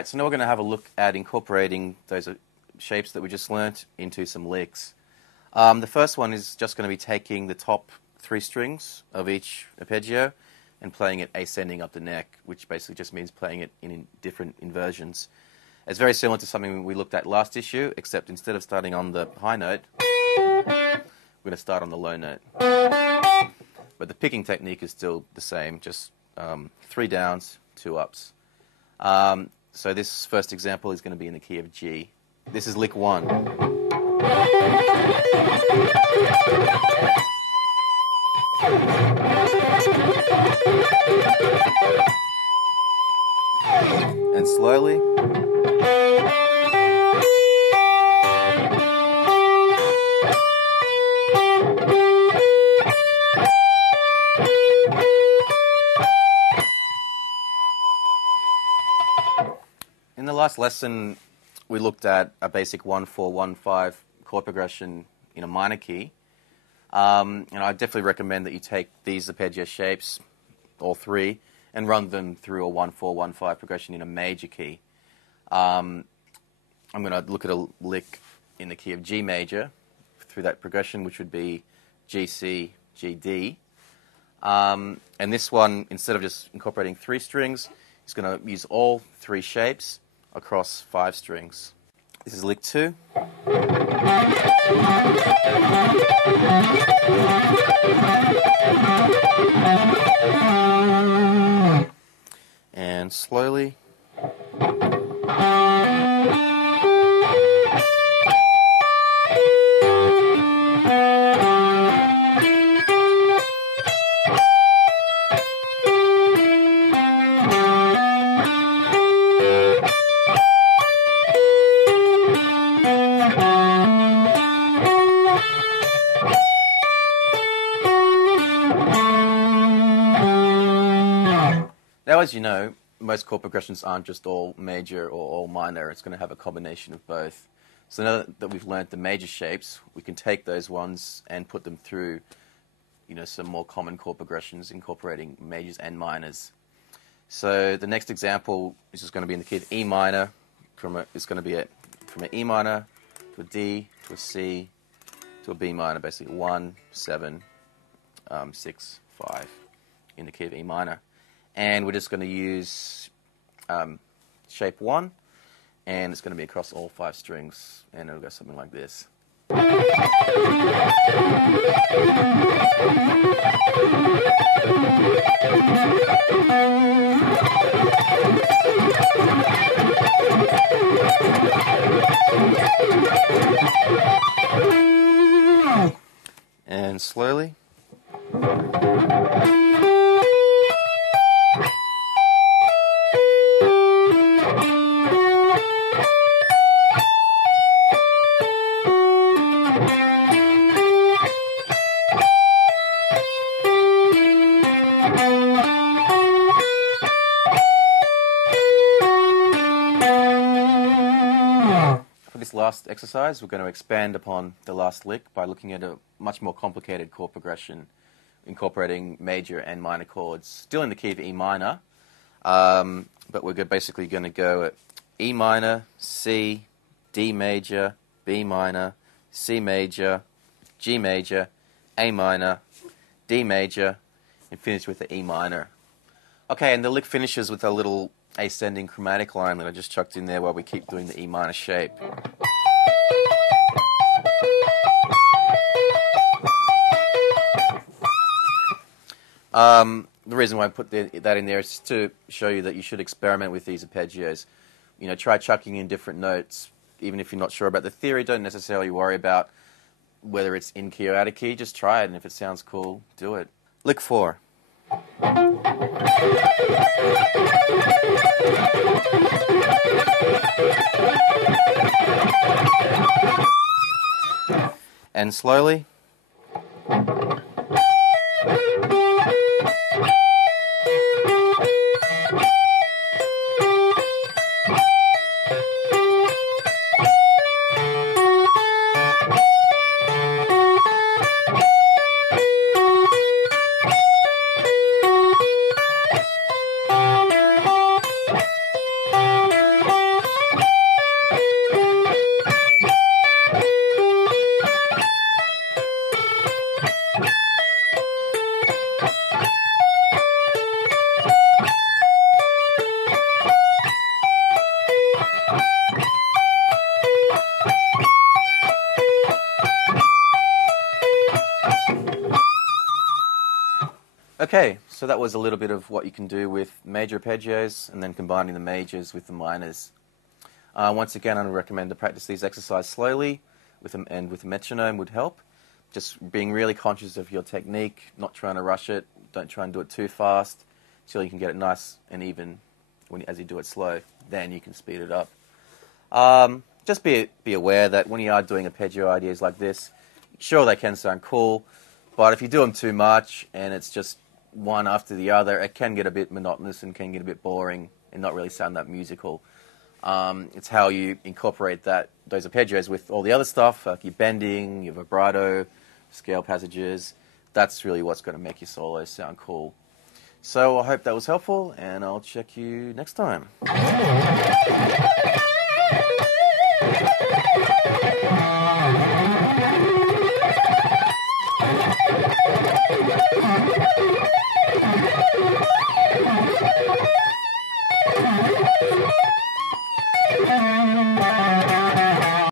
Alright, so now we're going to have a look at incorporating those shapes that we just learnt into some licks. The first one is just going to be taking the top 3 strings of each arpeggio and playing it ascending up the neck, which basically just means playing it in different inversions. It's very similar to something we looked at last issue, except instead of starting on the high note, we're going to start on the low note. But the picking technique is still the same, just 3 downs, 2 ups. So this first example is going to be in the key of G. This is lick 1. And slowly. In the last lesson, we looked at a basic 1-4-1-5 chord progression in a minor key. And I definitely recommend that you take these arpeggio shapes, all 3, and run them through a 1-4-1-5 progression in a major key. I'm going to look at a lick in the key of G major through that progression, which would be G, C, G, D. And this one, instead of just incorporating 3 strings, it's going to use all 3 shapes across 5 strings. This is lick 2. And slowly. Now, as you know, most chord progressions aren't just all major or all minor. It's going to have a combination of both. So now that we've learned the major shapes, we can take those ones and put them through, some more common chord progressions incorporating majors and minors. So the next example is just going to be in the key of E minor. It's going to be from an E minor to a D to a C to a B minor, basically 1, 7, 6, 5 in the key of E minor. And we're just going to use shape 1, and it's going to be across all 5 strings, and it'll go something like this. And slowly. This last exercise, we're going to expand upon the last lick by looking at a much more complicated chord progression incorporating major and minor chords, still in the key of E minor, but we're basically going to go at E minor, C, D major, B minor, C major, G major, A minor, D major, and finish with the E minor. Okay, and the lick finishes with a little ascending chromatic line that I just chucked in there while we keep doing the E minor shape. The reason why I put that in there is to show you that you should experiment with these arpeggios. Try chucking in different notes. Even if you're not sure about the theory, don't necessarily worry about whether it's in key or out of key. Just try it, and if it sounds cool, do it. Lick 4. And slowly. Okay, so that was a little bit of what you can do with major arpeggios and then combining the majors with the minors. Once again, I would recommend to practice these exercises slowly and with a metronome would help. Just being really conscious of your technique, not trying to rush it. Don't try and do it too fast so you can get it nice and even as you do it slow. Then you can speed it up. Just be aware that when you are doing arpeggio ideas like this, sure, they can sound cool, but if you do them too much and it's just one after the other, it can get a bit monotonous and can get a bit boring and not really sound that musical. It's how you incorporate those arpeggios with all the other stuff, like your bending, your vibrato, scale passages. That's really what's going to make your solos sound cool. So I hope that was helpful, and I'll check you next time.